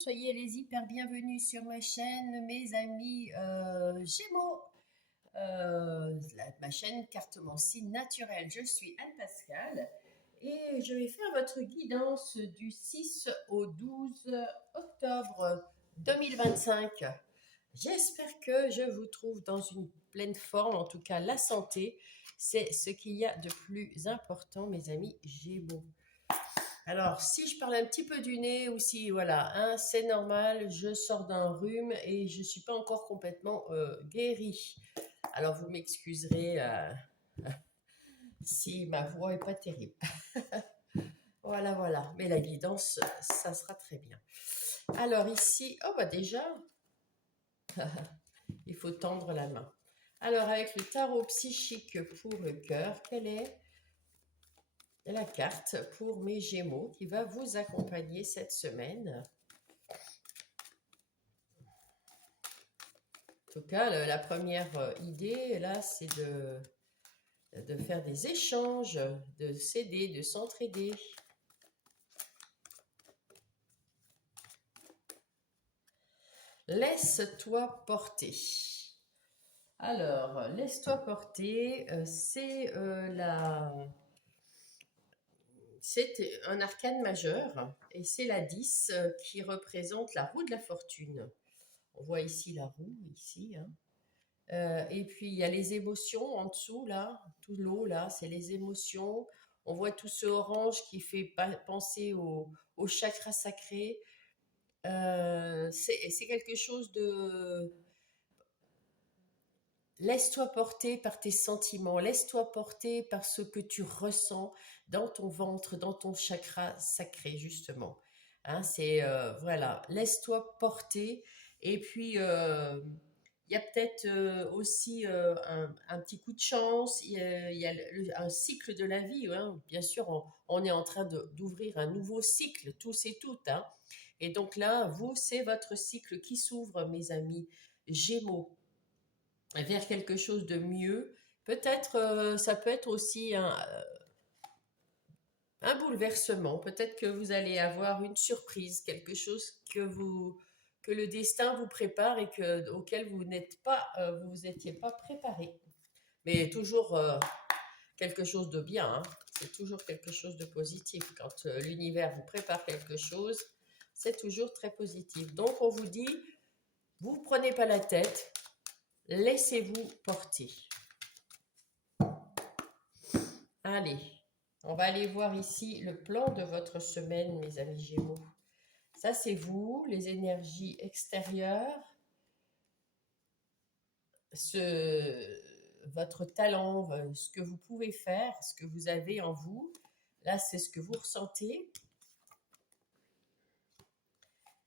Soyez les hyper bienvenus sur ma chaîne, mes amis Gémeaux. Ma chaîne Cartomancie naturelle. Je suis Anne Pascal et je vais faire votre guidance du 6 au 12 octobre 2025. J'espère que je vous trouve dans une pleine forme, en tout cas la santé, c'est ce qu'il y a de plus important, mes amis Gémeaux. Alors, si je parle un petit peu du nez ou si, voilà, hein, c'est normal, je sors d'un rhume et je ne suis pas encore complètement guérie. Alors, vous m'excuserez si ma voix n'est pas terrible. Voilà, voilà. Mais la guidance, ça sera très bien. Alors, ici, oh bah déjà, il faut tendre la main. Alors, avec le tarot psychique pour le cœur, quelle est la carte pour mes Gémeaux qui va vous accompagner cette semaine? En tout cas, la première idée, là, c'est de faire des échanges, de s'aider, de s'entraider. Laisse-toi porter. Alors, laisse-toi porter, c'est un arcane majeur et c'est la 10 qui représente la roue de la fortune. On voit ici la roue, ici, hein. Et puis il y a les émotions en dessous, là, tout l'eau, là, c'est les émotions. On voit tout ce orange qui fait penser au chakra sacré. C'est quelque chose de... Laisse-toi porter par tes sentiments, laisse-toi porter par ce que tu ressens dans ton ventre, dans ton chakra sacré, justement. Hein, voilà, laisse-toi porter. Et puis, il y a peut-être aussi un petit coup de chance, il y a un cycle de la vie. Hein. Bien sûr, on est en train d'ouvrir un nouveau cycle, tous et toutes. Hein. Et donc là, vous, c'est votre cycle qui s'ouvre, mes amis Gémeaux, vers quelque chose de mieux. Peut-être, ça peut être aussi un bouleversement. Peut-être que vous allez avoir une surprise, quelque chose que le destin vous prépare et auquel vous n'êtes pas, vous étiez pas préparé. Mais toujours quelque chose de bien. Hein. C'est toujours quelque chose de positif. Quand l'univers vous prépare quelque chose, c'est toujours très positif. Donc on vous dit, vous prenez pas la tête, laissez-vous porter. Allez, on va aller voir ici le plan de votre semaine, mes amis Gémeaux. Ça, c'est vous, les énergies extérieures, votre talent, ce que vous pouvez faire, ce que vous avez en vous. Là, c'est ce que vous ressentez.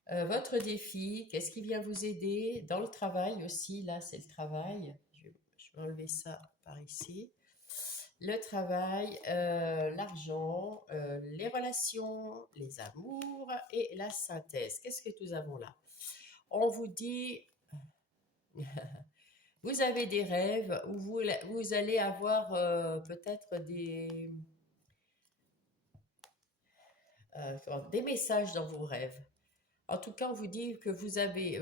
Votre défi, qu'est-ce qui vient vous aider dans le travail aussi? Là, c'est le travail. Je vais enlever ça par ici. Le travail, l'argent, les relations, les amours et la synthèse. Qu'est-ce que nous avons là? On vous dit, vous avez des rêves où vous allez avoir peut-être des messages dans vos rêves. En tout cas, on vous dit que vous avez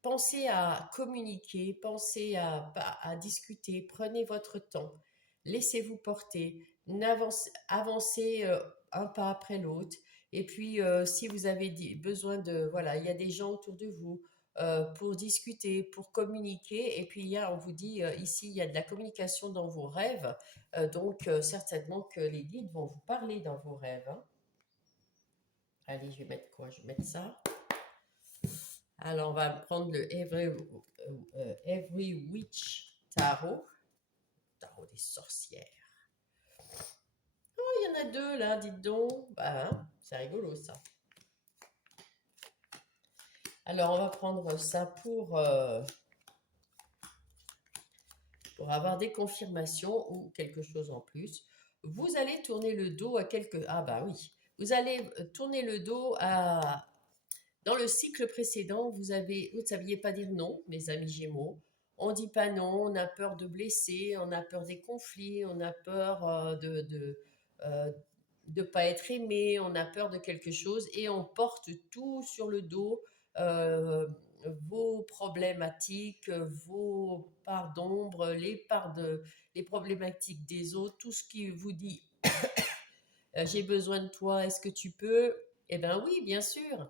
pensé à communiquer, pensez à discuter, prenez votre temps, laissez-vous porter, avancez un pas après l'autre. Et puis, si vous avez besoin de, voilà, il y a des gens autour de vous pour discuter, pour communiquer. Et puis, on vous dit ici, il y a de la communication dans vos rêves. Donc, certainement que les guides vont vous parler dans vos rêves. Hein. Allez, je vais mettre quoi? Je vais mettre ça. Alors, on va prendre le Every Witch Tarot. Tarot des sorcières. Oh, il y en a deux là, dites donc. Bah, hein, c'est rigolo ça. Alors, on va prendre ça pour avoir des confirmations ou quelque chose en plus. Vous allez tourner le dos à quelque... Ah bah oui. Vous allez tourner le dos à... Dans le cycle précédent, vous ne saviez pas dire non, mes amis Gémeaux. On dit pas non, on a peur de blesser, on a peur des conflits, on a peur de pas être aimé, on a peur de quelque chose et on porte tout sur le dos, euh, vos problématiques, vos parts d'ombre, les problématiques des autres, tout ce qui vous dit j'ai besoin de toi, est-ce que tu peux? Eh bien oui, bien sûr.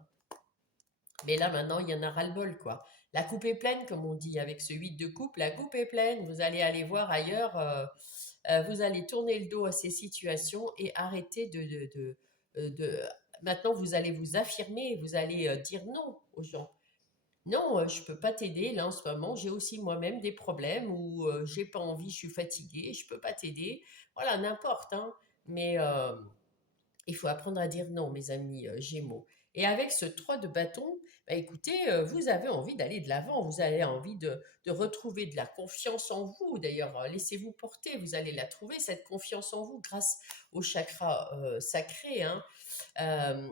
Mais là, maintenant, il y en a ras-le-bol, quoi. La coupe est pleine, comme on dit, avec ce 8 de coupe. La coupe est pleine. Vous allez aller voir ailleurs. Vous allez tourner le dos à ces situations et arrêter Maintenant, vous allez vous affirmer. Vous allez dire non aux gens. Non, je peux pas t'aider là en ce moment. J'ai aussi moi-même des problèmes ou j'ai pas envie, je suis fatiguée, je peux pas t'aider. Voilà, n'importe, hein. Mais il faut apprendre à dire non, mes amis Gémeaux. Et avec ce 3 de bâton, bah, écoutez, vous avez envie d'aller de l'avant, vous avez envie de retrouver de la confiance en vous. D'ailleurs, laissez-vous porter, vous allez la trouver, cette confiance en vous, grâce au chakra sacré. Hein. Euh,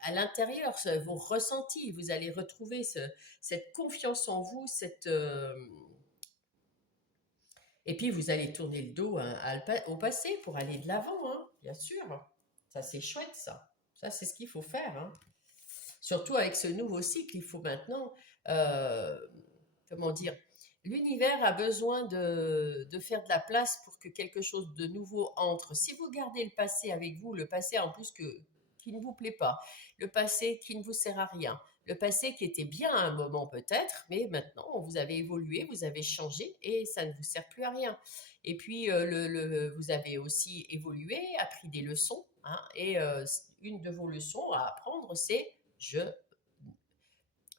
à l'intérieur, vos ressentis, vous allez retrouver cette confiance en vous, et puis vous allez tourner le dos hein, au passé pour aller de l'avant, hein, bien sûr. Ça, c'est chouette, ça. Ça, c'est ce qu'il faut faire. Hein. Surtout avec ce nouveau cycle, il faut maintenant, euh, comment dire, l'univers a besoin de faire de la place pour que quelque chose de nouveau entre. Si vous gardez le passé avec vous, le passé en plus qui ne vous plaît pas, le passé qui ne vous sert à rien, le passé qui était bien à un moment peut-être, mais maintenant vous avez évolué, vous avez changé et ça ne vous sert plus à rien. Et puis vous avez aussi évolué, appris des leçons, hein, et une de vos leçons à apprendre, c'est je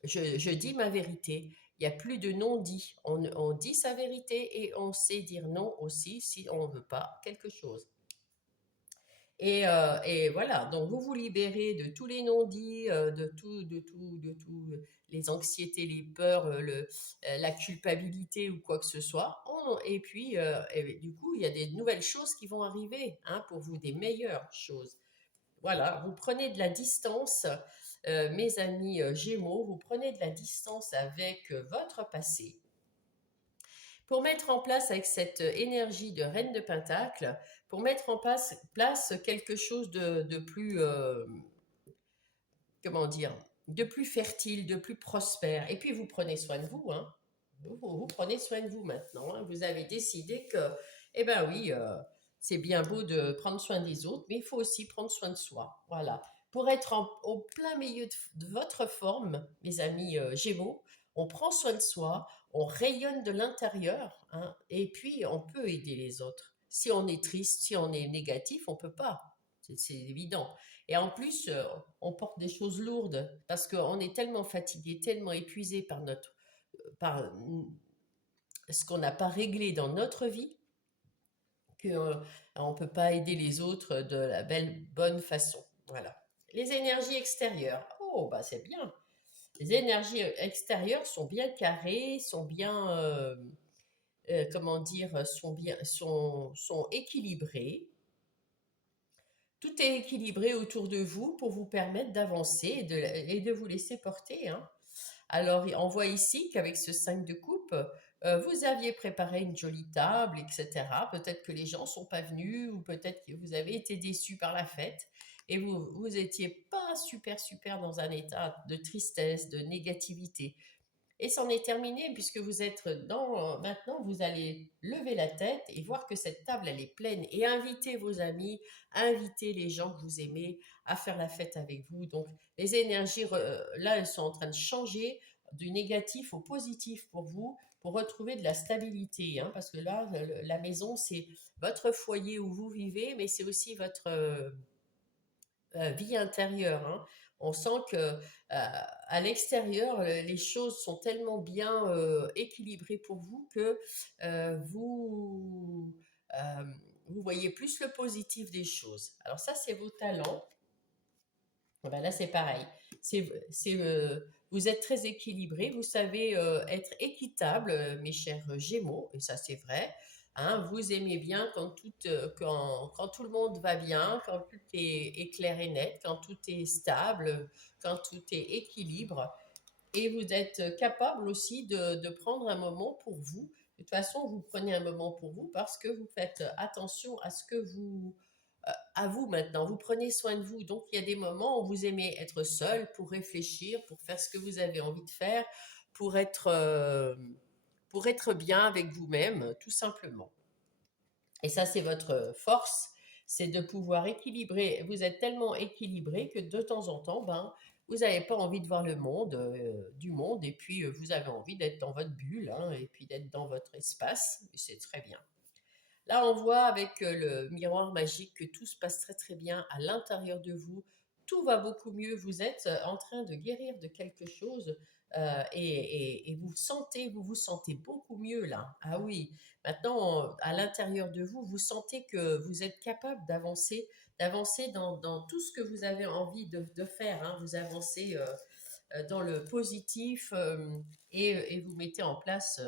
je dis ma vérité. Il n'y a plus de non-dit. On dit sa vérité et on sait dire non aussi si on ne veut pas quelque chose. Et voilà, donc vous vous libérez de tous les non-dits, de tout, les anxiétés, les peurs, la culpabilité ou quoi que ce soit. Et puis, du coup, il y a des nouvelles choses qui vont arriver hein, pour vous, des meilleures choses. Voilà, vous prenez de la distance, mes amis Gémeaux, vous prenez de la distance avec votre passé pour mettre en place avec cette énergie de Reine de Pentacle, pour mettre en place quelque chose de plus, comment dire, de plus fertile, de plus prospère. Et puis vous prenez soin de vous, hein. Vous prenez soin de vous maintenant. Hein. Vous avez décidé que, eh ben oui, c'est bien beau de prendre soin des autres, mais il faut aussi prendre soin de soi. Voilà. Pour être au plein milieu de votre forme, mes amis Gémeaux, on prend soin de soi, on rayonne de l'intérieur, hein, et puis on peut aider les autres. Si on est triste, si on est négatif, on peut pas. C'est évident. Et en plus, on porte des choses lourdes parce qu'on est tellement fatigué, tellement épuisé par ce qu'on n'a pas réglé dans notre vie qu'on ne peut pas aider les autres de la bonne façon. Voilà. Les énergies extérieures. Oh, bah c'est bien. Les énergies extérieures sont bien carrées, sont bien, comment dire, sont équilibrées. Tout est équilibré autour de vous pour vous permettre d'avancer et de vous laisser porter. Hein. Alors, on voit ici qu'avec ce 5 de coupe, vous aviez préparé une jolie table, etc. Peut-être que les gens ne sont pas venus ou peut-être que vous avez été déçus par la fête et vous étiez pas super, super dans un état de tristesse, de négativité. Et c'en est terminé puisque vous êtes maintenant, vous allez lever la tête et voir que cette table, elle est pleine et inviter vos amis, inviter les gens que vous aimez à faire la fête avec vous. Donc, les énergies, là, elles sont en train de changer du négatif au positif pour vous, pour retrouver de la stabilité. Hein, parce que là, la maison, c'est votre foyer où vous vivez, mais c'est aussi votre vie intérieure. Hein. On sent que à l'extérieur, les choses sont tellement bien équilibrées pour vous que euh, vous voyez plus le positif des choses. Alors ça, c'est vos talents. Et ben là, c'est pareil. Vous êtes très équilibré, vous savez être équitable, mes chers Gémeaux, et ça c'est vrai. Hein, vous aimez bien quand tout le monde va bien, quand tout est clair et net, quand tout est stable, quand tout est équilibre. Et vous êtes capable aussi de prendre un moment pour vous. De toute façon, vous prenez un moment pour vous parce que vous faites attention à ce que à vous maintenant. Vous prenez soin de vous. Donc, il y a des moments où vous aimez être seul pour réfléchir, pour faire ce que vous avez envie de faire, pour être, euh, pour être bien avec vous-même, tout simplement. Et ça, c'est votre force, c'est de pouvoir équilibrer. Vous êtes tellement équilibré que de temps en temps, ben, vous n'avez pas envie de voir le monde, du monde, et puis vous avez envie d'être dans votre bulle, hein, et puis d'être dans votre espace, et c'est très bien. Là, on voit avec le miroir magique que tout se passe très très bien à l'intérieur de vous. Tout va beaucoup mieux. Vous êtes en train de guérir de quelque chose et vous vous sentez beaucoup mieux là. Ah oui, maintenant, à l'intérieur de vous, vous sentez que vous êtes capable d'avancer dans tout ce que vous avez envie de faire, hein. Vous avancez dans le positif et vous mettez en place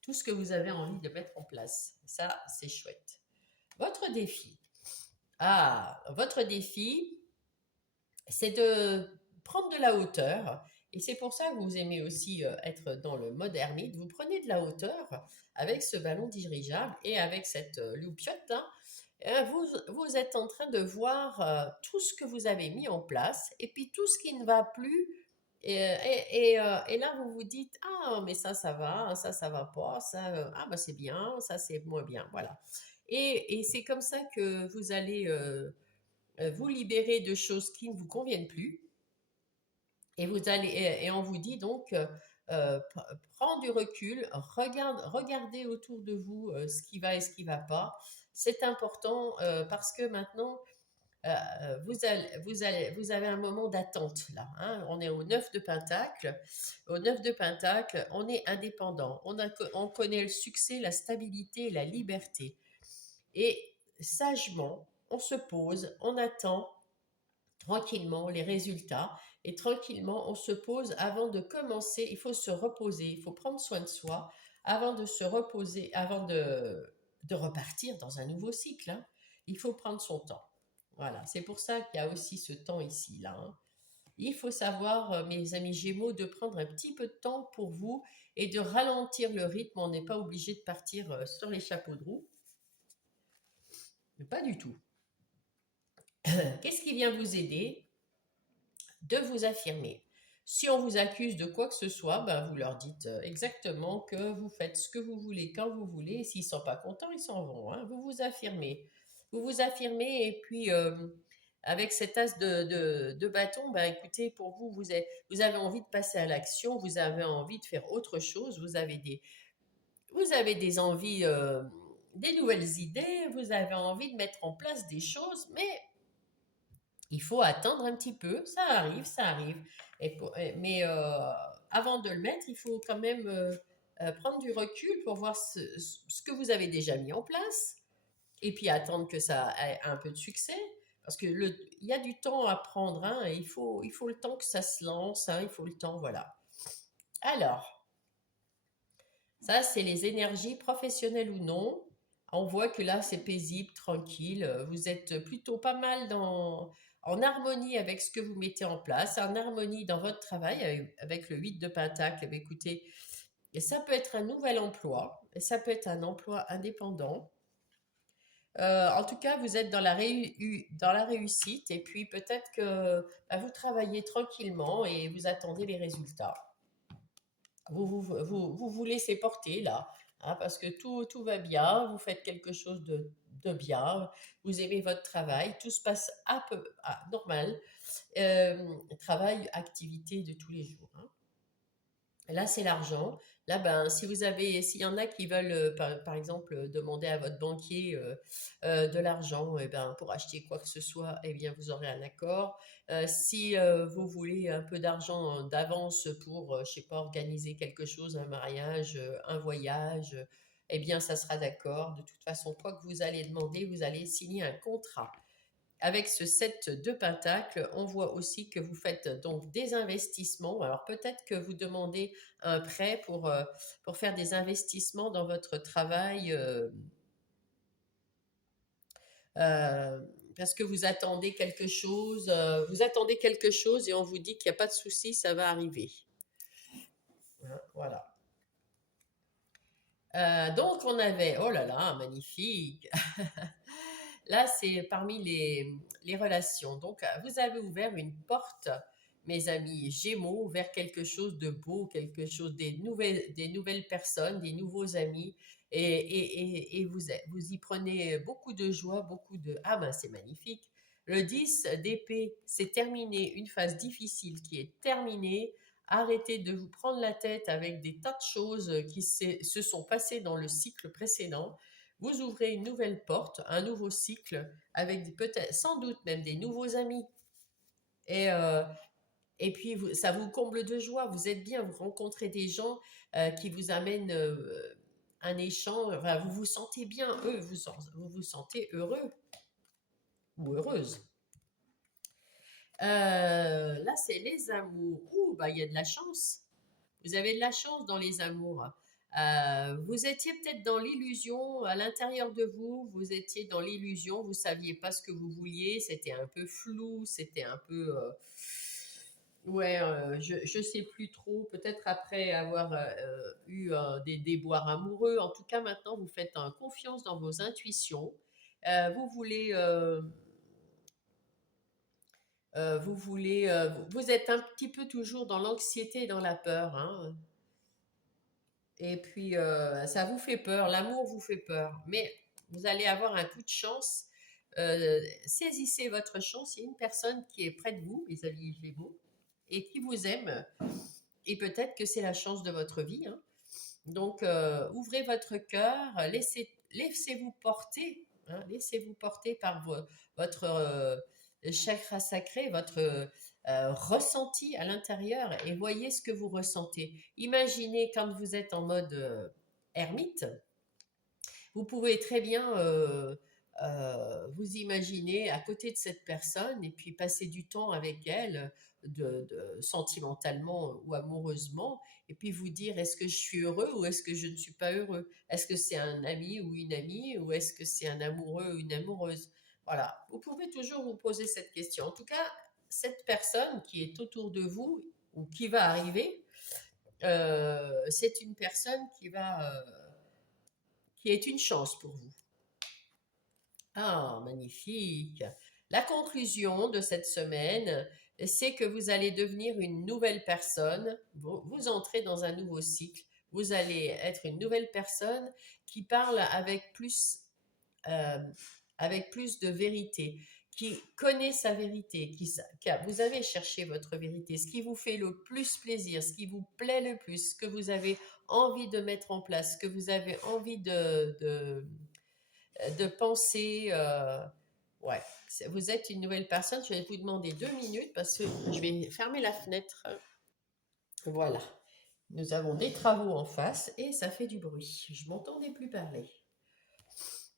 tout ce que vous avez envie de mettre en place. Ça, c'est chouette. Votre défi. Ah, votre défi, c'est de prendre de la hauteur. Et c'est pour ça que vous aimez aussi être dans le modernite. Vous prenez de la hauteur avec ce ballon dirigeable et avec cette loupiote, hein. Vous êtes en train de voir tout ce que vous avez mis en place et puis tout ce qui ne va plus. Et là, vous vous dites, ah, mais ça va, ça va pas, ça, ah, bah, c'est bien, ça, c'est moins bien, voilà. Et c'est comme ça que vous allez vous libérer de choses qui ne vous conviennent plus. Et vous allez, et on vous dit donc, prends du recul, regardez autour de vous ce qui va et ce qui ne va pas. C'est important parce que maintenant, vous avez un moment d'attente là, hein. On est au 9 de Pentacle. Au 9 de Pentacle, on est indépendant. On connaît le succès, la stabilité et la liberté. Et sagement, on se pose, on attend tranquillement les résultats et tranquillement on se pose avant de commencer. Il faut se reposer, il faut prendre soin de soi avant de se reposer, avant de repartir dans un nouveau cycle, hein. Il faut prendre son temps. Voilà, c'est pour ça qu'il y a aussi ce temps ici, là, hein. Il faut savoir, mes amis Gémeaux, de prendre un petit peu de temps pour vous et de ralentir le rythme. On n'est pas obligé de partir sur les chapeaux de roue, mais pas du tout. Qu'est-ce qui vient vous aider? De vous affirmer. Si on vous accuse de quoi que ce soit, ben vous leur dites exactement que vous faites ce que vous voulez quand vous voulez. Et s'ils ne sont pas contents, ils s'en vont, hein. Vous vous affirmez. Vous vous affirmez et puis avec cet as de bâton, ben écoutez, pour vous, vous avez envie de passer à l'action, vous avez envie de faire autre chose, vous avez des envies, des nouvelles idées, vous avez envie de mettre en place des choses, mais il faut attendre un petit peu, ça arrive, ça arrive. Mais avant de le mettre, il faut quand même prendre du recul pour voir ce que vous avez déjà mis en place et puis attendre que ça ait un peu de succès. Parce que il y a du temps à prendre, hein, et il faut le temps que ça se lance, hein, il faut le temps, voilà. Alors, ça, c'est les énergies professionnelles ou non. On voit que là, c'est paisible, tranquille. Vous êtes plutôt pas mal en harmonie avec ce que vous mettez en place, en harmonie dans votre travail avec le 8 de Pentacle. Eh bien, écoutez, et ça peut être un nouvel emploi, et ça peut être un emploi indépendant. En tout cas, vous êtes dans dans la réussite et puis peut-être que bah, vous travaillez tranquillement et vous attendez les résultats. Vous vous laissez porter là, hein, parce que tout va bien, vous faites quelque chose de bien, vous aimez votre travail, tout se passe normal. Travail, activité de tous les jours, hein. Là, c'est l'argent. Là, ben, si vous avez, s'il y en a qui veulent, par exemple, demander à votre banquier de l'argent, eh ben, pour acheter quoi que ce soit, eh bien, vous aurez un accord. Si vous voulez un peu d'argent d'avance pour, je sais pas, organiser quelque chose, un mariage, un voyage, eh bien, ça sera d'accord. De toute façon, quoi que vous allez demander, vous allez signer un contrat. Avec ce 7 de Pentacle, on voit aussi que vous faites donc des investissements. Alors peut-être que vous demandez un prêt pour faire des investissements dans votre travail euh, parce que vous attendez quelque chose et on vous dit qu'il n'y a pas de souci, ça va arriver, hein. Voilà. Donc on avait, oh là là, magnifique, Là, c'est parmi les relations. Donc, vous avez ouvert une porte, mes amis Gémeaux, vers quelque chose de beau, quelque chose des nouvelles personnes, des nouveaux amis. Et vous y prenez beaucoup de joie, beaucoup de... Ah ben, c'est magnifique. Le 10 d'épée, c'est terminé, une phase difficile qui est terminée. Arrêtez de vous prendre la tête avec des tas de choses qui se sont passées dans le cycle précédent. Vous ouvrez une nouvelle porte, un nouveau cycle, avec peut-être, sans doute même des nouveaux amis. Et, euh, et puis, ça vous comble de joie. Vous êtes bien, vous rencontrez des gens qui vous amènent un échange. Enfin, vous vous sentez bien, vous vous sentez heureux ou heureuse. Là, c'est les amours. Ouh, bah, il y a de la chance. Vous avez de la chance dans les amours. Vous étiez peut-être dans l'illusion à l'intérieur de vous. Vous étiez dans l'illusion. Vous saviez pas ce que vous vouliez. C'était un peu flou. C'était un peu. Ouais, je sais plus trop. Peut-être après avoir eu des déboires amoureux. En tout cas, maintenant, vous faites confiance dans vos intuitions. Vous voulez. Vous êtes un petit peu toujours dans l'anxiété et dans la peur, hein. Et puis, ça vous fait peur, l'amour vous fait peur, mais vous allez avoir un coup de chance. Saisissez votre chance. Il y a une personne qui est près de vous, les amis Gémeaux, et qui vous aime, et peut-être que c'est la chance de votre vie, hein. Donc, ouvrez votre cœur, laissez-vous porter, hein, laissez-vous porter par votre chakra sacré, votre ressenti à l'intérieur et voyez ce que vous ressentez. Imaginez quand vous êtes en mode ermite, vous pouvez très bien vous imaginer à côté de cette personne et puis passer du temps avec elle, sentimentalement ou amoureusement, et puis vous dire est-ce que je suis heureux ou est-ce que je ne suis pas heureux? Est-ce que c'est un ami ou une amie ou est-ce que c'est un amoureux ou une amoureuse? Voilà, vous pouvez toujours vous poser cette question. En tout cas, cette personne qui est autour de vous ou qui va arriver, c'est une personne qui est une chance pour vous. Ah, magnifique. La conclusion de cette semaine, c'est que vous allez devenir une nouvelle personne. Vous entrez dans un nouveau cycle. Vous allez être une nouvelle personne qui parle euh, avec plus de vérité, qui connaît sa vérité, vous avez cherché votre vérité, ce qui vous fait le plus plaisir, ce qui vous plaît le plus, ce que vous avez envie de mettre en place, ce que vous avez envie de penser. Ouais, vous êtes une nouvelle personne. Je vais vous demander 2 minutes parce que je vais fermer la fenêtre. Voilà. Nous avons des travaux en face et ça fait du bruit. Je m'entendais plus parler.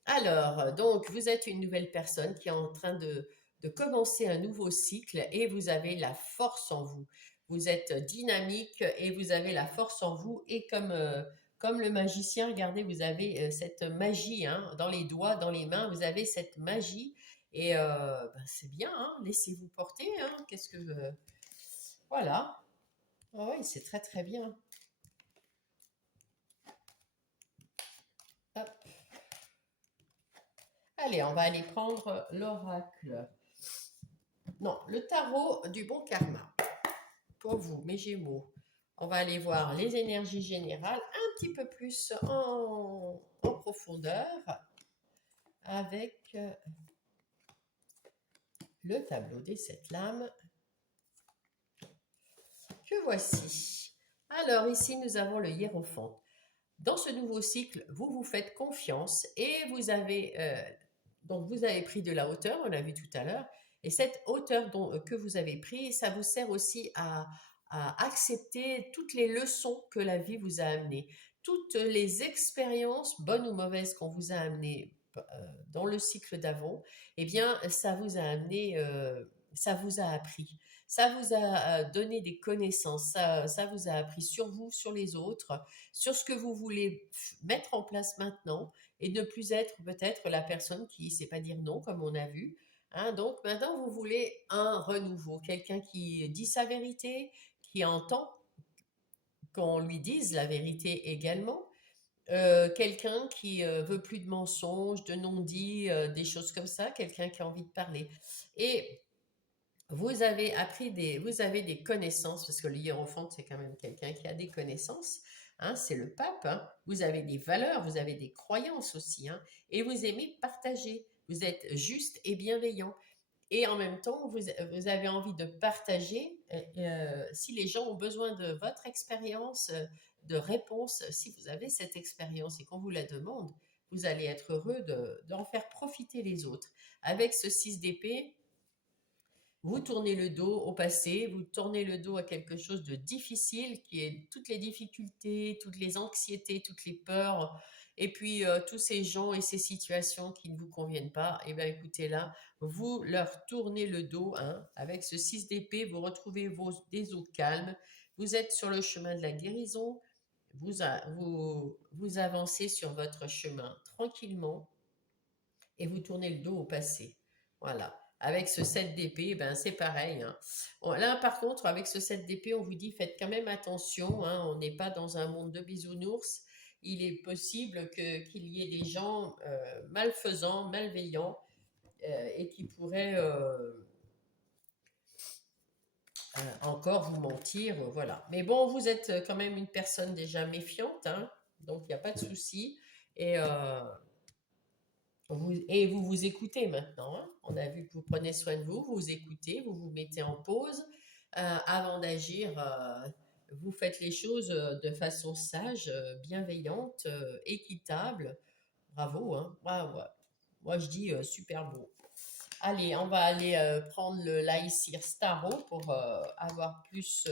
Alors, donc, vous êtes une nouvelle personne qui est en train de commencer un nouveau cycle et vous avez la force en vous. Vous êtes dynamique et vous avez la force en vous. Et comme le magicien, regardez, vous avez cette magie, hein, dans les doigts, dans les mains, vous avez cette magie. Et ben, c'est bien, hein, laissez-vous porter, hein. Qu'est-ce que... voilà. Ah oui, c'est très très bien. Hop. Allez, on va aller prendre l'oracle. Non, le tarot du bon karma. Pour vous, mes Gémeaux. On va aller voir les énergies générales un petit peu plus en profondeur avec le tableau des 7 lames que voici. Alors ici, nous avons le hiérophant. Dans ce nouveau cycle, vous vous faites confiance et donc vous avez pris de la hauteur, on l'a vu tout à l'heure, et cette hauteur que vous avez pris, ça vous sert aussi à accepter toutes les leçons que la vie vous a amenées, toutes les expériences, bonnes ou mauvaises, qu'on vous a amenées dans le cycle d'avant, eh bien, ça vous a amené, ça vous a appris. Ça vous a donné des connaissances, ça vous a appris sur vous, sur les autres, sur ce que vous voulez mettre en place maintenant et ne plus être peut-être la personne qui ne sait pas dire non, comme on a vu, hein. Donc maintenant, vous voulez un renouveau, quelqu'un qui dit sa vérité, qui entend qu'on lui dise la vérité également, quelqu'un qui veut plus de mensonges, de non-dits, des choses comme ça, quelqu'un qui a envie de parler. Et vous avez des connaissances, parce que le hiérophante, c'est quand même quelqu'un qui a des connaissances, hein, c'est le pape, hein. Vous avez des valeurs, vous avez des croyances aussi, hein, et vous aimez partager. Vous êtes juste et bienveillant. Et en même temps, vous avez envie de partager, si les gens ont besoin de votre expérience, de réponse, si vous avez cette expérience et qu'on vous la demande, vous allez être heureux d'en faire profiter les autres. Avec ce 6 d'épée, vous tournez le dos au passé, vous tournez le dos à quelque chose de difficile, qui est toutes les difficultés, toutes les anxiétés, toutes les peurs, et puis tous ces gens et ces situations qui ne vous conviennent pas. Et bien écoutez là, vous leur tournez le dos, hein, avec ce 6 d'épée, vous retrouvez des eaux calmes, vous êtes sur le chemin de la guérison, vous avancez sur votre chemin tranquillement, et vous tournez le dos au passé. Voilà. Avec ce 7 d'épée, ben c'est pareil, hein. Là, par contre, avec ce 7 d'épée, on vous dit faites quand même attention, hein, on n'est pas dans un monde de bisounours. Il est possible qu'il y ait des gens malfaisants, malveillants, et qui pourraient encore vous mentir, voilà. Mais bon, vous êtes quand même une personne déjà méfiante, hein, donc il n'y a pas de souci. Et vous vous écoutez maintenant, hein. On a vu que vous prenez soin de vous, vous vous écoutez, vous vous mettez en pause. Avant d'agir, vous faites les choses de façon sage, bienveillante, équitable. Bravo, hein. Moi, je dis super beau. Allez, on va aller prendre le l'Aïssir Starro pour avoir plus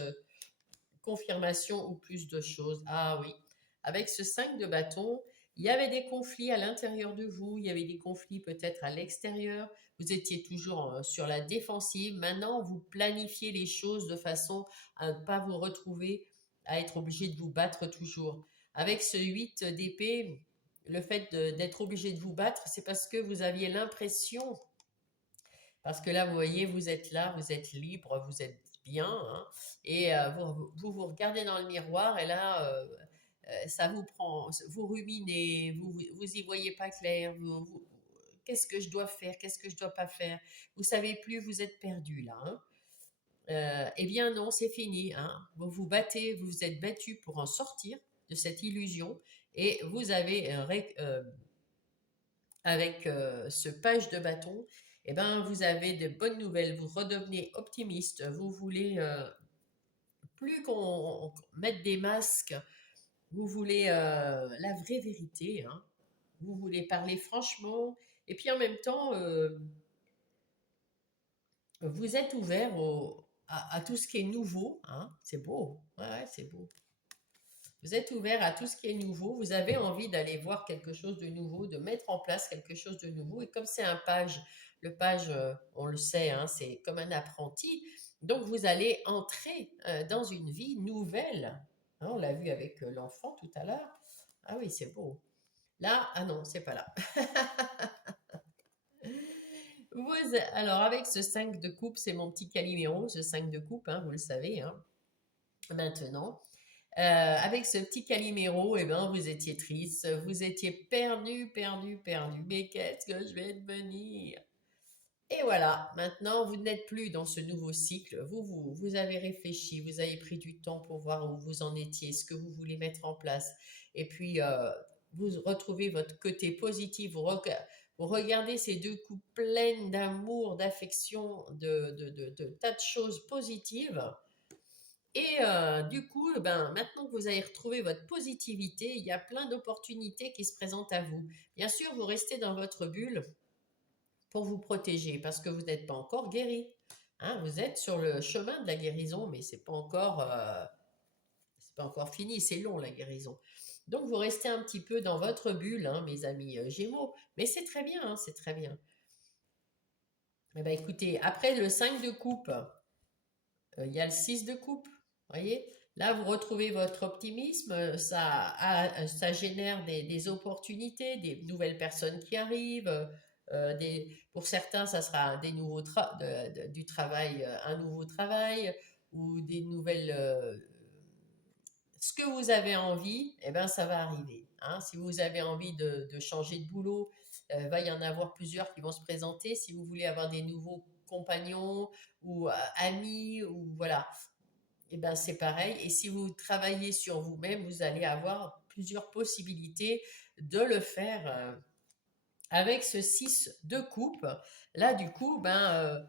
confirmation ou plus de choses. Ah oui, avec ce 5 de bâton, il y avait des conflits à l'intérieur de vous, il y avait des conflits peut-être à l'extérieur, vous étiez toujours sur la défensive. Maintenant, vous planifiez les choses de façon à ne pas vous retrouver à être obligé de vous battre toujours. Avec ce 8 d'épée, le fait d'être obligé de vous battre, c'est parce que vous aviez l'impression, parce que là, vous voyez, vous êtes là, vous êtes libre, vous êtes bien, hein, et vous regardez dans le miroir, et là, ça vous prend, vous ruminez, vous y voyez pas clair, qu'est-ce que je dois faire, qu'est-ce que je dois pas faire, vous savez plus, vous êtes perdu là, hein. Eh bien non, c'est fini, hein. Vous vous battez, vous vous êtes battu pour en sortir de cette illusion, et vous avez avec ce page de bâton, eh ben, vous avez de bonnes nouvelles, vous redevenez optimiste, vous voulez plus qu'on mette des masques, vous voulez la vraie vérité, hein. Vous voulez parler franchement, et puis en même temps, vous êtes ouvert à tout ce qui est nouveau, hein. C'est beau, ouais, ouais, c'est beau. Vous êtes ouvert à tout ce qui est nouveau, vous avez envie d'aller voir quelque chose de nouveau, de mettre en place quelque chose de nouveau. Et comme c'est un page, le page, on le sait, hein, c'est comme un apprenti. Donc vous allez entrer dans une vie nouvelle, hein. On l'a vu avec l'enfant tout à l'heure. Ah oui, c'est beau. Là, ah non, c'est pas là. Alors avec ce 5 de coupe, c'est mon petit Calimero, ce 5 de coupe, hein, vous le savez, hein. Maintenant, avec ce petit Calimero, eh ben, vous étiez triste, vous étiez perdu, perdu, perdu. Mais qu'est-ce que je vais devenir? Et voilà, maintenant, vous n'êtes plus dans ce nouveau cycle. Vous avez réfléchi, vous avez pris du temps pour voir où vous en étiez, ce que vous voulez mettre en place. Et puis, vous retrouvez votre côté positif. Vous regardez ces deux coups pleines d'amour, d'affection, de tas de choses positives. Et du coup, ben, maintenant que vous avez retrouvé votre positivité, il y a plein d'opportunités qui se présentent à vous. Bien sûr, vous restez dans votre bulle pour vous protéger parce que vous n'êtes pas encore guéri, hein. Vous êtes sur le chemin de la guérison, mais c'est pas encore fini, c'est long la guérison. Donc vous restez un petit peu dans votre bulle, hein, mes amis Gémeaux, mais c'est très bien, hein, c'est très bien. Eh ben, écoutez, après le 5 de coupe, il y a le 6 de coupe, voyez. Là, vous retrouvez votre optimisme, ça génère des opportunités, des nouvelles personnes qui arrivent. Pour certains, ça sera des nouveaux du travail, un nouveau travail, ou des nouvelles ce que vous avez envie, eh ben, ça va arriver. Hein. Si vous avez envie de changer de boulot, va y en avoir plusieurs qui vont se présenter. Si vous voulez avoir des nouveaux compagnons ou amis, ou voilà, eh ben, c'est pareil. Et si vous travaillez sur vous-même, vous allez avoir plusieurs possibilités de le faire. Avec ce 6 de coupe, là du coup, là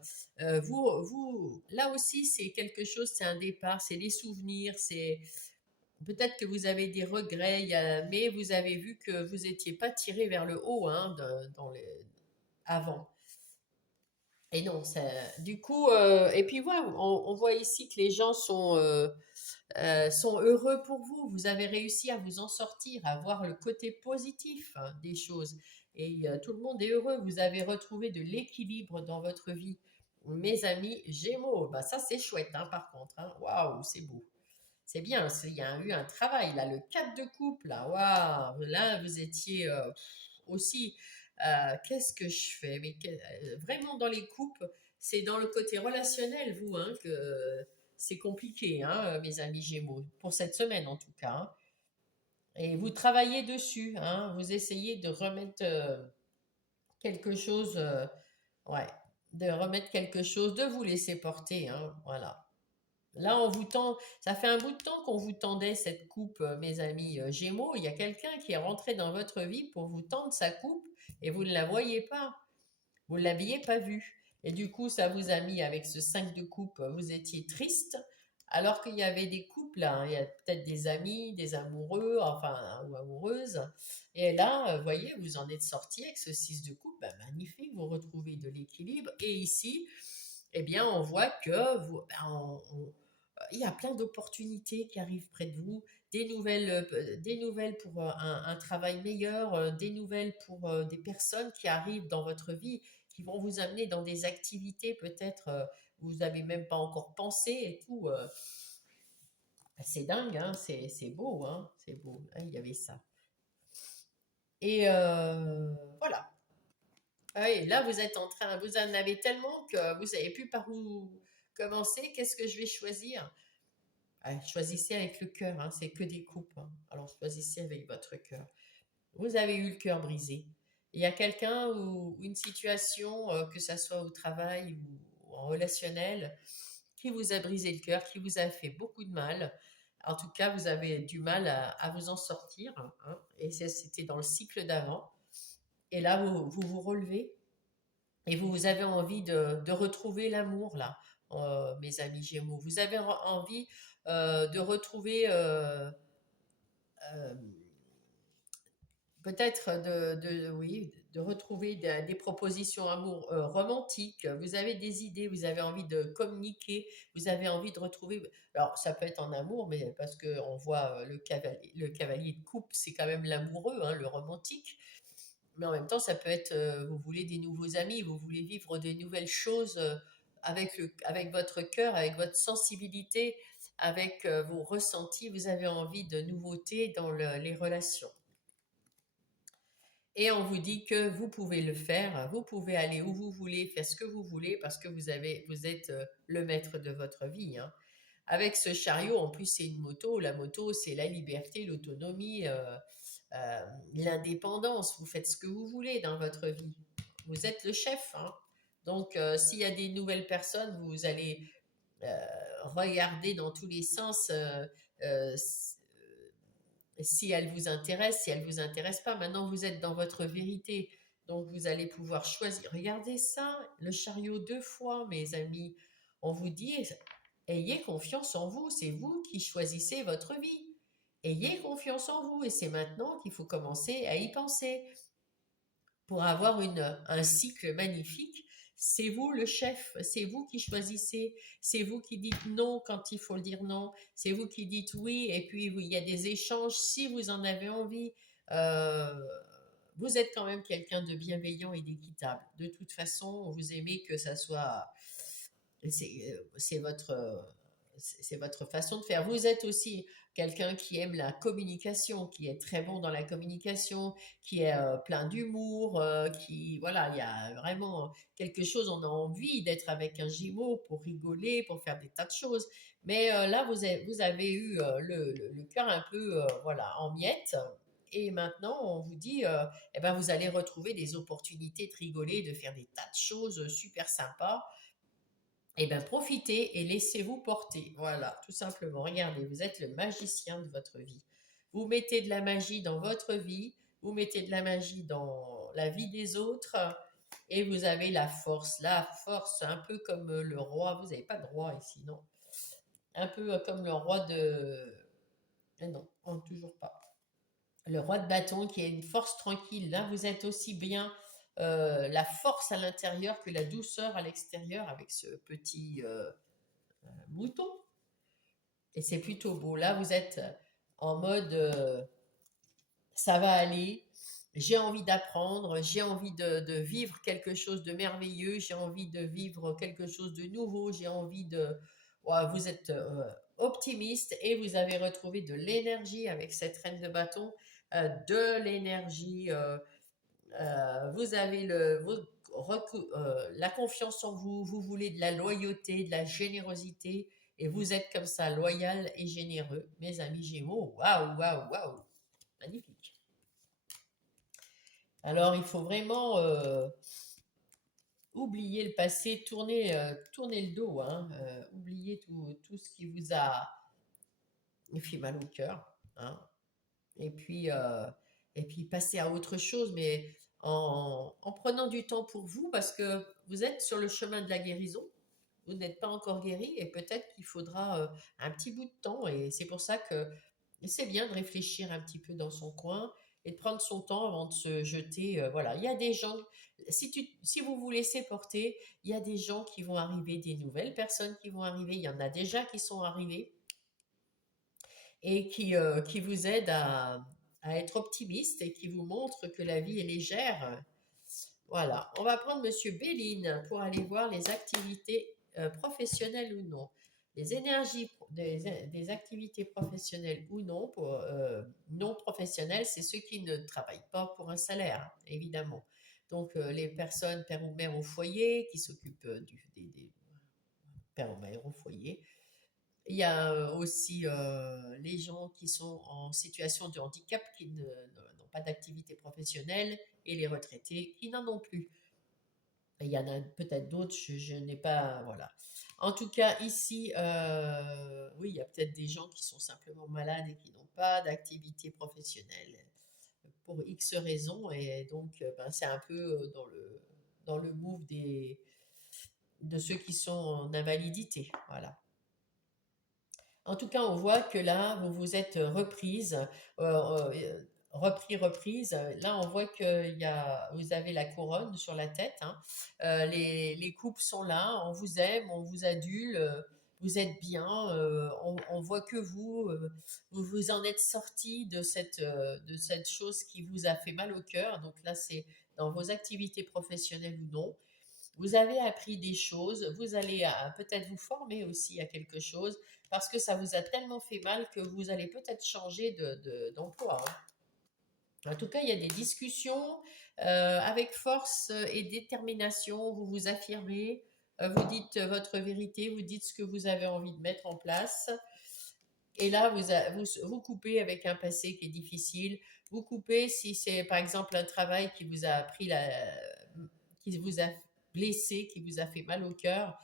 aussi c'est quelque chose, c'est un départ, c'est des souvenirs, c'est peut-être que vous avez des regrets, mais vous avez vu que vous n'étiez pas tiré vers le haut hein, avant. Et non, du coup, et puis voilà, on voit ici que les gens sont heureux pour vous. Vous avez réussi à vous en sortir, à voir le côté positif hein, des choses. Et tout le monde est heureux. Vous avez retrouvé de l'équilibre dans votre vie. Mes amis Gémeaux, bah ça c'est chouette hein, par contre. Hein. Waouh, c'est beau. C'est bien, il y a eu un travail là, le 4 de coupe là, waouh, là vous étiez aussi, qu'est-ce que je fais mais vraiment dans les coupes, c'est dans le côté relationnel vous hein, que c'est compliqué hein, mes amis Gémeaux, pour cette semaine en tout cas. Hein. Et vous travaillez dessus, hein, vous essayez de remettre quelque chose, ouais, de remettre quelque chose, de vous laisser porter, hein, voilà. Là, on vous tend, ça fait un bout de temps qu'on vous tendait cette coupe, mes amis Gémeaux. Il y a quelqu'un qui est rentré dans votre vie pour vous tendre sa coupe et vous ne la voyez pas. Vous ne l'aviez pas vue. Et du coup, ça vous a mis avec ce 5 de coupe, vous étiez triste, alors qu'il y avait des couples, là, hein. Il y a peut-être des amis, des amoureux, enfin, ou amoureuses. Et là, vous voyez, vous en êtes sorti avec ce 6 de coupe, ben, magnifique, vous retrouvez de l'équilibre. Et ici, eh bien, on voit que il y a plein d'opportunités qui arrivent près de vous, des nouvelles pour un travail meilleur, des nouvelles pour des personnes qui arrivent dans votre vie, qui vont vous amener dans des activités peut-être où vous n'avez même pas encore pensé et tout. C'est dingue, hein, c'est beau, hein, c'est beau. Hein, il y avait ça. Et voilà. Ah oui, là, vous êtes en train, vous en avez tellement que vous savez plus par où commencer. Qu'est-ce que je vais choisir? Ah, choisissez avec le cœur, hein, c'est que des coupes. Hein. Alors choisissez avec votre cœur. Vous avez eu le cœur brisé. Il y a quelqu'un ou une situation, que ça soit au travail ou en relationnel, qui vous a brisé le cœur, qui vous a fait beaucoup de mal. En tout cas, vous avez du mal à vous en sortir. Hein, et c'était dans le cycle d'avant. Et là, vous relevez et vous avez envie de retrouver l'amour, là, mes amis Gémeaux. Vous avez envie de retrouver euh, peut-être oui, de retrouver des propositions amour romantiques. Vous avez des idées, vous avez envie de communiquer, vous avez envie de retrouver. Alors, ça peut être en amour, mais parce qu'on voit le cavalier de coupe, c'est quand même l'amoureux, hein, le romantique. Mais en même temps, ça peut être, vous voulez des nouveaux amis, vous voulez vivre des nouvelles choses avec votre cœur, avec votre sensibilité, avec vos ressentis. Vous avez envie de nouveautés dans les relations. Et on vous dit que vous pouvez le faire, vous pouvez aller où vous voulez, faire ce que vous voulez, parce que vous êtes le maître de votre vie. Hein. Avec ce chariot, en plus, c'est une moto. La moto, c'est la liberté, l'autonomie, l'indépendance. Vous faites ce que vous voulez dans votre vie. Vous êtes le chef. Hein. Donc, s'il y a des nouvelles personnes, vous allez regarder dans tous les sens euh, si elles vous intéressent, si elles ne vous intéressent pas. Maintenant, vous êtes dans votre vérité. Donc, vous allez pouvoir choisir. Regardez ça, le chariot 2 fois, mes amis. On vous dit, ayez confiance en vous. C'est vous qui choisissez votre vie. Ayez confiance en vous. Et c'est maintenant qu'il faut commencer à y penser pour avoir un cycle magnifique. C'est vous le chef, c'est vous qui choisissez, c'est vous qui dites non quand il faut le dire non, c'est vous qui dites oui, et puis il y a des échanges si vous en avez envie. Euh, vous êtes quand même quelqu'un de bienveillant et d'équitable. De toute façon, vous aimez que ça soit... C'est votre... c'est votre façon de faire. Vous êtes aussi quelqu'un qui aime la communication, qui est très bon dans la communication, qui est plein d'humour, qui, voilà, il y a vraiment quelque chose, on a envie d'être avec un Gémeaux pour rigoler, pour faire des tas de choses. Mais là, vous avez eu le cœur un peu, voilà, en miettes. Et maintenant, on vous dit, eh ben, vous allez retrouver des opportunités de rigoler, de faire des tas de choses super sympas. Eh bien, profitez et laissez-vous porter. Voilà, tout simplement. Regardez, vous êtes le magicien de votre vie. Vous mettez de la magie dans votre vie, vous mettez de la magie dans la vie des autres, et vous avez la force, un peu comme le roi. Vous n'avez pas de roi ici, non? Un peu comme le roi de... non, toujours pas. Le roi de bâton qui est une force tranquille. Là, vous êtes aussi bien la force à l'intérieur que la douceur à l'extérieur avec ce petit mouton. Et c'est plutôt beau. Là, vous êtes en mode ça va aller, j'ai envie d'apprendre, j'ai envie de vivre quelque chose de merveilleux, j'ai envie de vivre quelque chose de nouveau, j'ai envie de... Ouais, vous êtes optimiste et vous avez retrouvé de l'énergie avec cette reine de bâton, de l'énergie. Vous avez la confiance en vous, vous voulez de la loyauté, de la générosité, et vous êtes comme ça, loyal et généreux. Mes amis Gémeaux, waouh, waouh, waouh, magnifique. Alors, il faut vraiment oublier le passé, tourner le dos, hein, oublier tout ce qui vous a fait mal au cœur, hein, et puis passer à autre chose, mais en prenant du temps pour vous, parce que vous êtes sur le chemin de la guérison, vous n'êtes pas encore guéri, et peut-être qu'il faudra un petit bout de temps, et c'est pour ça que c'est bien de réfléchir un petit peu dans son coin et de prendre son temps avant de se jeter. Voilà, il y a des gens, si vous vous laissez porter, il y a des gens qui vont arriver, des nouvelles personnes qui vont arriver, il y en a déjà qui sont arrivés et qui vous aident à être optimiste et qui vous montrent que la vie est légère. Voilà, on va prendre Monsieur Béline pour aller voir les activités professionnelles ou non. Les énergies des activités professionnelles ou non, non professionnelles, c'est ceux qui ne travaillent pas pour un salaire, évidemment. Donc les personnes père ou mère au foyer qui s'occupent des père ou mère au foyer. Il y a aussi les gens qui sont en situation de handicap qui n'ont pas d'activité professionnelle et les retraités qui n'en ont plus. Il y en a peut-être d'autres, je n'ai pas. Voilà. En tout cas, ici, oui, il y a peut-être des gens qui sont simplement malades et qui n'ont pas d'activité professionnelle pour X raisons. Et donc, ben, c'est un peu dans le move de ceux qui sont en invalidité. Voilà. En tout cas, on voit que là, vous vous êtes reprise, reprise. Là, on voit que vous avez la couronne sur la tête, hein. Les couples sont là, on vous aime, on vous adule, vous êtes bien. On voit que vous vous en êtes sorti de cette chose qui vous a fait mal au cœur. Donc là, c'est dans vos activités professionnelles ou non. Vous avez appris des choses, vous allez peut-être vous former aussi à quelque chose parce que ça vous a tellement fait mal que vous allez peut-être changer d'emploi, hein. En tout cas, il y a des discussions avec force et détermination. Vous vous affirmez, vous dites votre vérité, vous dites ce que vous avez envie de mettre en place. Et là, vous coupez avec un passé qui est difficile. Vous coupez si c'est par exemple un travail qui vous a qui vous a blessé, qui vous a fait mal au cœur,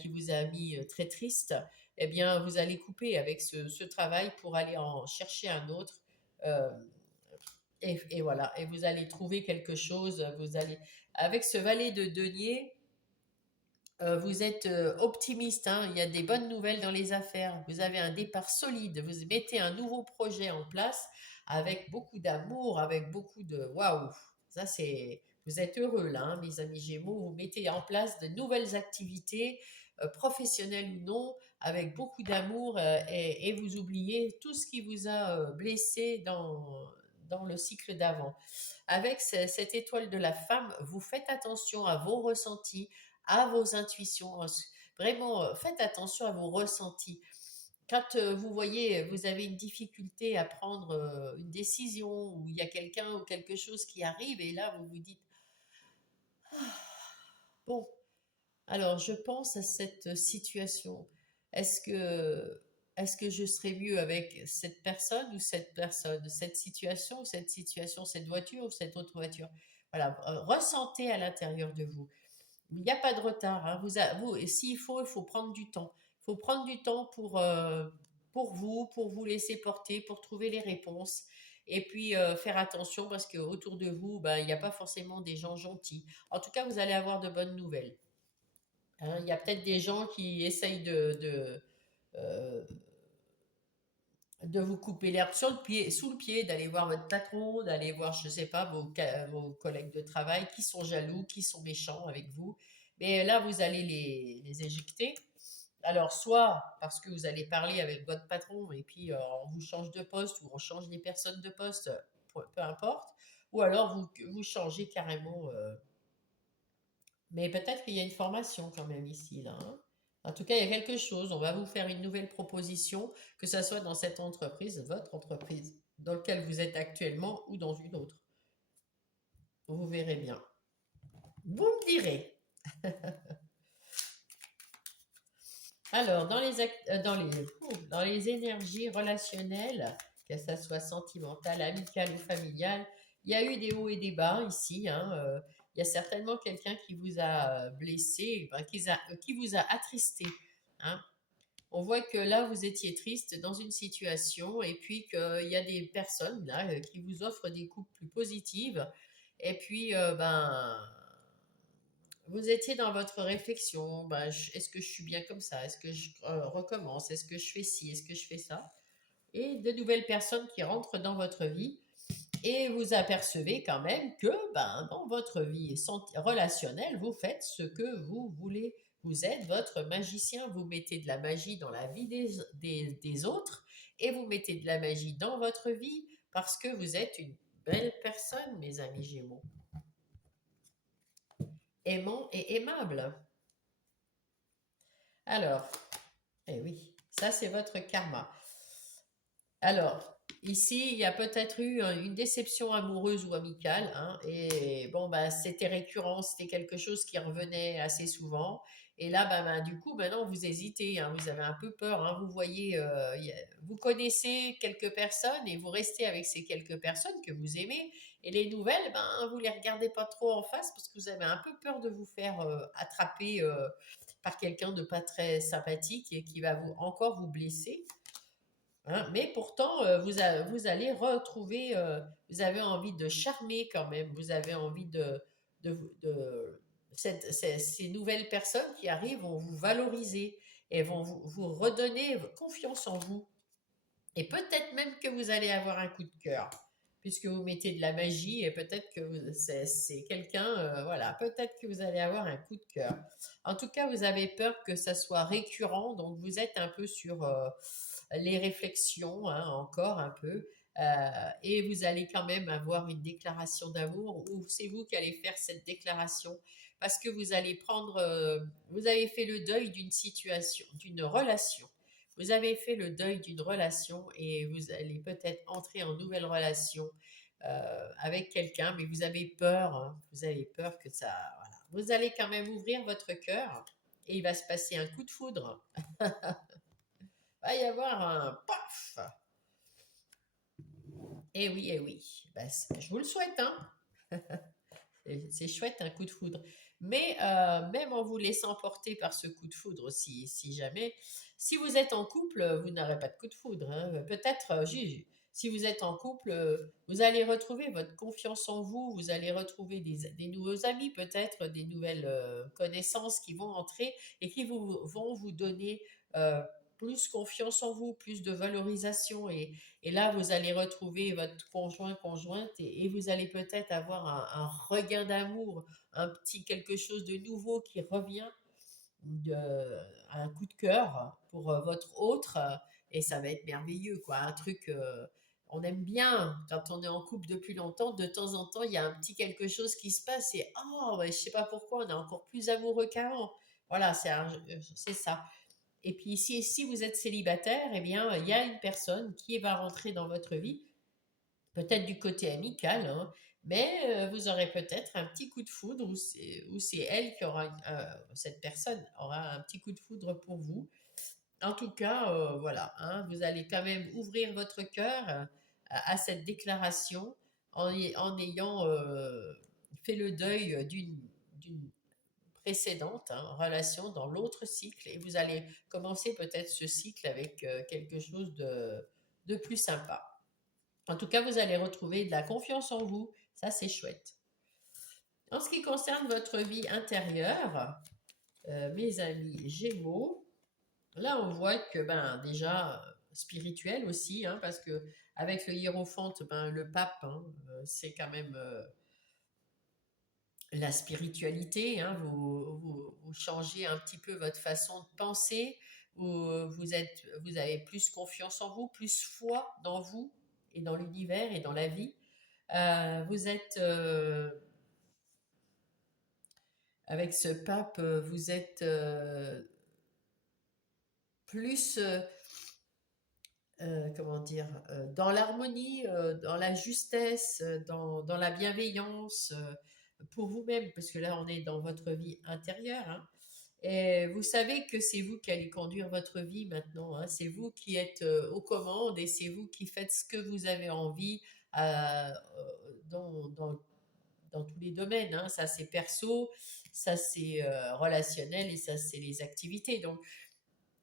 qui vous a mis très triste. Eh bien, vous allez couper avec ce travail pour aller en chercher un autre. euh, et voilà, et vous allez trouver quelque chose. Avec ce valet de denier, vous êtes optimiste, hein, il y a des bonnes nouvelles dans les affaires, vous avez un départ solide, vous mettez un nouveau projet en place avec beaucoup d'amour, avec beaucoup de waouh. Ça c'est, vous êtes heureux là, hein, mes amis Gémeaux, vous mettez en place de nouvelles activités, professionnelles ou non, avec beaucoup d'amour, et vous oubliez tout ce qui vous a blessé dans le cycle d'avant. Avec cette étoile de la femme, vous faites attention à vos ressentis, à vos intuitions, Vraiment, faites attention à vos ressentis. Quand vous voyez, vous avez une difficulté à prendre une décision, ou il y a quelqu'un ou quelque chose qui arrive, et là vous vous dites, bon, alors je pense à cette situation. Est-ce que, est-ce que je serais mieux avec cette personne, cette situation ou cette situation, cette voiture ou cette autre voiture? Voilà, ressentez à l'intérieur de vous. Il n'y a pas de retard, hein. Et s'il faut, il faut prendre du temps. Il faut prendre du temps pour vous laisser porter, pour trouver les réponses. Et puis faire attention parce qu'autour de vous, ben, il n'y a pas forcément des gens gentils. En tout cas, vous allez avoir de bonnes nouvelles. Hein. Il y a peut-être des gens qui essayent euh, de vous couper l'herbe sur le pied, sous le pied, d'aller voir votre patron, d'aller voir, je ne sais pas, vos collègues de travail qui sont jaloux, qui sont méchants avec vous. Mais là, vous allez les éjecter. Alors, soit parce que vous allez parler avec votre patron et puis on vous change de poste ou on change les personnes de poste, peu importe, ou alors vous changez carrément. Mais peut-être qu'il y a une formation quand même ici, là. Hein. En tout cas, il y a quelque chose. On va vous faire une nouvelle proposition, que ce soit dans cette entreprise, votre entreprise, dans laquelle vous êtes actuellement ou dans une autre. Vous verrez bien. Vous me direz. Alors, dans les énergies relationnelles, que ce soit sentimentale, amicale ou familiale, il y a eu des hauts et des bas ici. Hein, il y a certainement quelqu'un qui vous a blessé, ben, qui vous a attristé. Hein. On voit que là, vous étiez triste dans une situation et puis qu'il y a des personnes là qui vous offrent des coupes plus positives. Et puis, ben, vous étiez dans votre réflexion. Ben, est-ce que je suis bien comme ça? Est-ce que je recommence? Est-ce que je fais ci? Est-ce que je fais ça? Et de nouvelles personnes qui rentrent dans votre vie et vous apercevez quand même que ben, dans votre vie relationnelle, vous faites ce que vous voulez. Vous êtes votre magicien, vous mettez de la magie dans la vie des autres et vous mettez de la magie dans votre vie parce que vous êtes une belle personne, mes amis Gémeaux. Aimant et aimable. Alors, eh oui, ça c'est votre karma. Alors, ici, il y a peut-être eu une déception amoureuse ou amicale, hein, et bon, bah, c'était récurrent, c'était quelque chose qui revenait assez souvent. Et là, bah, du coup, maintenant, vous hésitez, hein, vous avez un peu peur, hein, vous voyez, vous connaissez quelques personnes et vous restez avec ces quelques personnes que vous aimez. Et les nouvelles, ben, vous les regardez pas trop en face parce que vous avez un peu peur de vous faire attraper par quelqu'un de pas très sympathique et qui va encore vous blesser. Hein, mais pourtant, vous allez retrouver, vous avez envie de charmer quand même, vous avez envie de ces nouvelles personnes qui arrivent vont vous valoriser et vont vous redonner confiance en vous. Et peut-être même que vous allez avoir un coup de cœur, puisque vous mettez de la magie et peut-être que c'est quelqu'un, voilà, peut-être que vous allez avoir un coup de cœur. En tout cas, vous avez peur que ça soit récurrent, donc vous êtes un peu sur les réflexions, hein, encore un peu. Et vous allez quand même avoir une déclaration d'amour ou c'est vous qui allez faire cette déclaration parce que vous avez fait le deuil d'une situation, d'une relation. Vous avez fait le deuil d'une relation et vous allez peut-être entrer en nouvelle relation avec quelqu'un, mais vous avez peur, hein, vous avez peur que ça. Voilà. Vous allez quand même ouvrir votre cœur et il va se passer un coup de foudre. Va y avoir un paf. Eh oui, ben, je vous le souhaite, hein. C'est chouette un coup de foudre. Mais même en vous laissant porter par ce coup de foudre, si jamais, si vous êtes en couple, vous n'aurez pas de coup de foudre. Hein. Peut-être, si vous êtes en couple, vous allez retrouver votre confiance en vous, vous allez retrouver des nouveaux amis, peut-être des nouvelles connaissances qui vont entrer et qui vont vous donner plus confiance en vous, plus de valorisation et là, vous allez retrouver votre conjoint, conjointe, et vous allez peut-être avoir un regain d'amour, un petit quelque chose de nouveau qui revient, de, un coup de cœur pour votre autre, et ça va être merveilleux, quoi. Un truc, on aime bien quand on est en couple depuis longtemps, de temps en temps, il y a un petit quelque chose qui se passe, et oh, ouais, je sais pas pourquoi, on est encore plus amoureux qu'avant. Voilà, c'est ça. Et puis si vous êtes célibataire, eh bien, il y a une personne qui va rentrer dans votre vie, peut-être du côté amical, hein, mais vous aurez peut-être un petit coup de foudre où c'est elle qui aura, cette personne aura un petit coup de foudre pour vous. En tout cas, voilà, hein, vous allez quand même ouvrir votre cœur à cette déclaration en ayant fait le deuil d'une précédente, hein, relation dans l'autre cycle et vous allez commencer peut-être ce cycle avec quelque chose de plus sympa. En tout cas, vous allez retrouver de la confiance en vous, ça c'est chouette. En ce qui concerne votre vie intérieure, mes amis Gémeaux, là, on voit que ben déjà spirituel aussi, hein, parce que avec le hiérophante, ben le pape, hein, c'est quand même la spiritualité. Hein, vous changez un petit peu votre façon de penser. Vous avez plus confiance en vous, plus foi dans vous et dans l'univers et dans la vie. Vous êtes avec ce pape, vous êtes plus comment dire, dans l'harmonie, dans la justesse, dans la bienveillance pour vous-même, parce que là, on est dans votre vie intérieure. Hein. Et vous savez que c'est vous qui allez conduire votre vie maintenant. Hein. C'est vous qui êtes aux commandes et c'est vous qui faites ce que vous avez envie dans, dans, dans tous les domaines. Hein. Ça, c'est perso, ça, c'est relationnel et ça, c'est les activités. Donc,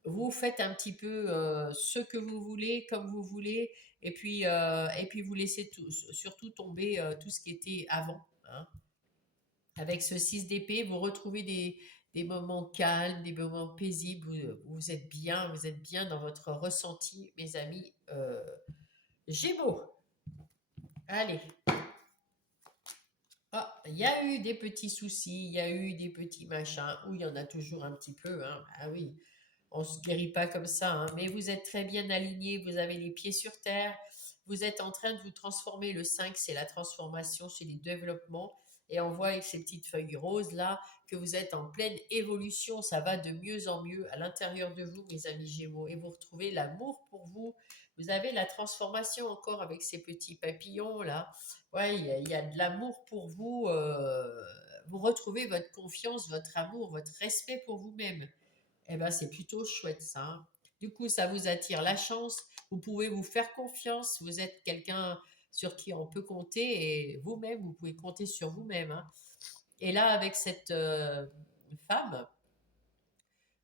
vous faites un petit peu ce que vous voulez, comme vous voulez, et puis vous laissez surtout tomber tout ce qui était avant. Hein. Avec ce 6 d'épée, vous retrouvez des moments calmes, des moments paisibles, vous êtes bien dans votre ressenti, mes amis Gémeaux. Allez. Ah, il y a eu des petits soucis, il y a eu des petits machins, où il y en a toujours un petit peu. Hein. Ah oui, on ne se guérit pas comme ça, hein, mais vous êtes très bien aligné, vous avez les pieds sur terre, vous êtes en train de vous transformer. Le 5, c'est la transformation, c'est les développements. Et on voit avec ces petites feuilles roses là que vous êtes en pleine évolution, ça va de mieux en mieux à l'intérieur de vous, mes amis Gémeaux, et vous retrouvez l'amour pour vous. Vous avez la transformation encore avec ces petits papillons là. Ouais, il y a de l'amour pour vous. Vous retrouvez votre confiance, votre amour, votre respect pour vous-même. Eh ben, c'est plutôt chouette ça. Hein. Du coup, ça vous attire la chance. Vous pouvez vous faire confiance. Vous êtes quelqu'un sur qui on peut compter et vous-même, vous pouvez compter sur vous-même. Hein. Et là, avec cette femme,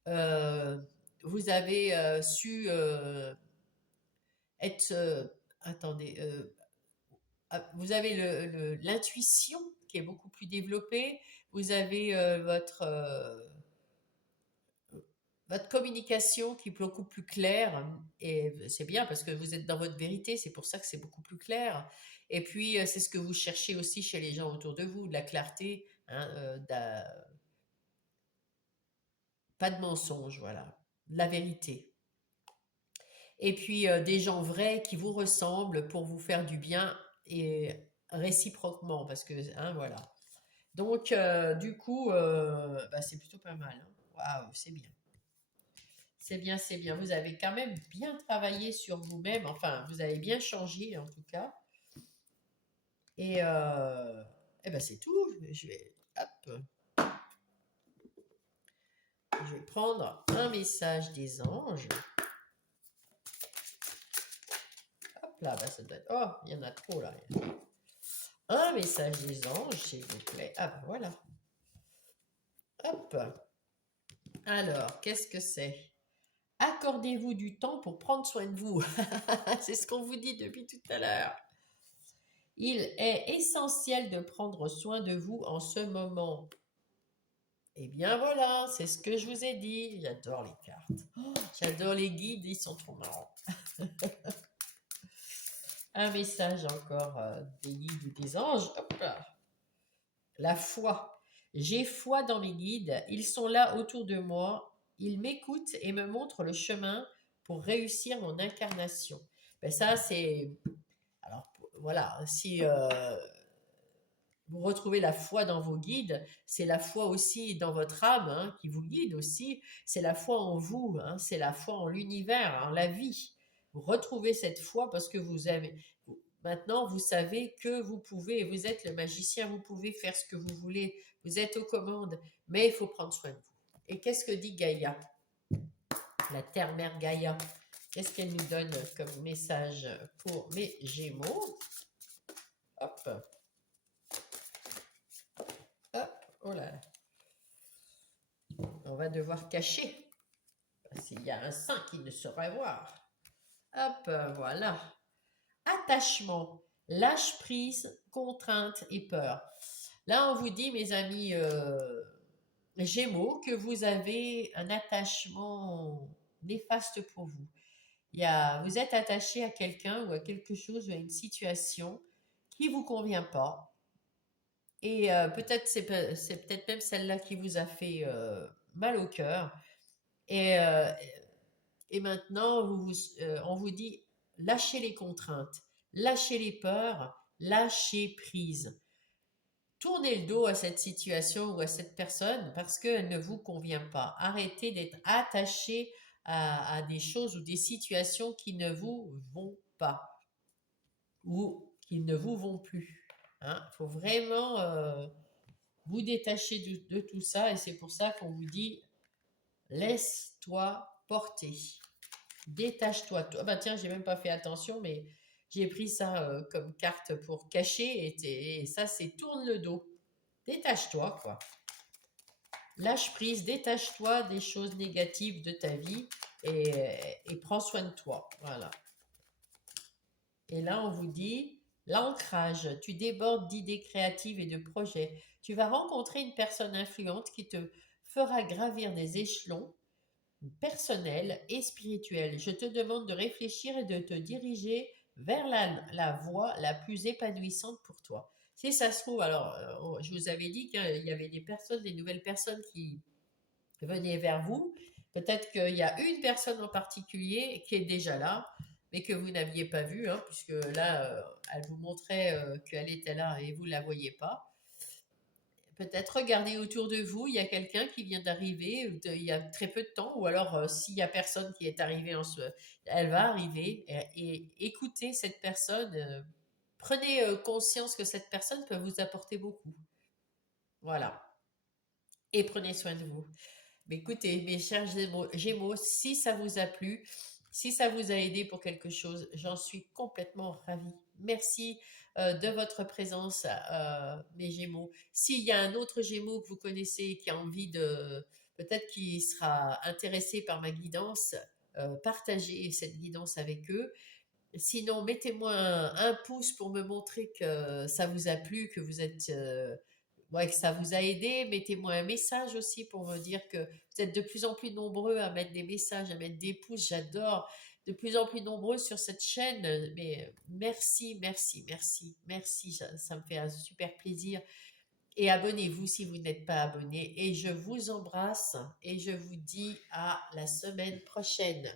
euh, vous avez su être. Attendez, vous avez l'intuition qui est beaucoup plus développée. Vous avez votre communication qui est beaucoup plus claire, et c'est bien parce que vous êtes dans votre vérité, c'est pour ça que c'est beaucoup plus clair. Et puis, c'est ce que vous cherchez aussi chez les gens autour de vous, de la clarté, hein, pas de mensonge, voilà, de la vérité. Et puis, des gens vrais qui vous ressemblent pour vous faire du bien et réciproquement, parce que, hein, voilà. Donc, du coup, bah, c'est plutôt pas mal. Hein. Waouh, c'est bien. C'est bien, c'est bien. Vous avez quand même bien travaillé sur vous-même. Enfin, vous avez bien changé en tout cas. Et, ben c'est tout. Hop, je vais prendre un message des anges. Hop là, bah ça doit être... Oh, il y en a trop là. Un message des anges, s'il vous plaît. Ah ben voilà. Hop. Alors, qu'est-ce que c'est? Accordez-vous du temps pour prendre soin de vous. C'est ce qu'on vous dit depuis tout à l'heure. Il est essentiel de prendre soin de vous en ce moment. Eh bien voilà, c'est ce que je vous ai dit. J'adore les cartes. Oh, j'adore les guides, ils sont trop marrants. Un message encore des guides ou des anges. Hop là. La foi. J'ai foi dans mes guides. Ils sont là autour de moi. Ils m'écoutent et me montrent le chemin pour réussir mon incarnation. Ben ça, c'est... Alors voilà, si vous retrouvez la foi dans vos guides, c'est la foi aussi dans votre âme hein, qui vous guide aussi, c'est la foi en vous, hein, c'est la foi en l'univers, en la vie. Vous retrouvez cette foi parce que maintenant vous savez que vous pouvez, vous êtes le magicien, vous pouvez faire ce que vous voulez, vous êtes aux commandes, mais il faut prendre soin de vous. Et qu'est-ce que dit Gaïa, la terre-mère Gaïa? Qu'est-ce qu'elle nous donne comme message pour mes Gémeaux? Hop, hop, oh là là. On va devoir cacher. S'il y a un saint qui ne saurait voir. Hop, voilà. Attachement, lâche prise, contrainte et peur. Là, on vous dit, mes amis Gémeaux, que vous avez un attachement néfaste pour vous. Vous êtes attaché à quelqu'un ou à quelque chose ou à une situation qui ne vous convient pas. Et peut-être c'est peut-être même celle-là qui vous a fait mal au cœur. Et, et maintenant, on vous dit lâchez les contraintes, lâchez les peurs, lâchez prise. Tournez le dos à cette situation ou à cette personne parce qu'elle ne vous convient pas. Arrêtez d'être attaché à des choses ou des situations qui ne vous vont pas ou qui ne vous vont plus. Il faut vraiment vous détacher de tout ça et c'est pour ça qu'on vous dit laisse-toi porter. Détache-toi. Ah bah tiens, j'ai même pas fait attention, mais j'ai pris ça comme carte pour cacher et ça c'est tourne le dos. Détache-toi quoi. Lâche prise, détache-toi des choses négatives de ta vie et prends soin de toi. Voilà. Et là on vous dit l'ancrage. Tu débordes d'idées créatives et de projets. Tu vas rencontrer une personne influente qui te fera gravir des échelons personnel et spirituel. Je te demande de réfléchir et de te diriger vers la voie la plus épanouissante pour toi. Si ça se trouve, alors, je vous avais dit qu'il y avait des nouvelles personnes qui venaient vers vous. Peut-être qu'il y a une personne en particulier qui est déjà là, mais que vous n'aviez pas vue, hein, puisque là, elle vous montrait qu'elle était là et vous ne la voyez pas. Peut-être regarder autour de vous, il y a quelqu'un qui vient d'arriver, il y a très peu de temps, ou alors s'il n'y a personne qui est arrivé elle va arriver et écoutez cette personne. Prenez conscience que cette personne peut vous apporter beaucoup. Voilà. Et prenez soin de vous. Mais écoutez, mes chers Gémeaux, si ça vous a plu, si ça vous a aidé pour quelque chose, j'en suis complètement ravie. Merci de votre présence, mes Gémeaux. S'il y a un autre Gémeaux que vous connaissez qui a envie peut-être qui sera intéressé par ma guidance, partagez cette guidance avec eux. Sinon, mettez-moi un pouce pour me montrer que ça vous a plu, que vous êtes ouais, que ça vous a aidé. Mettez-moi un message aussi pour me dire que vous êtes de plus en plus nombreux à mettre des messages, à mettre des pouces. J'adore. De plus en plus nombreux sur cette chaîne. Mais merci, merci, merci, merci. Ça me fait un super plaisir. Et abonnez-vous si vous n'êtes pas abonné. Et je vous embrasse et je vous dis à la semaine prochaine.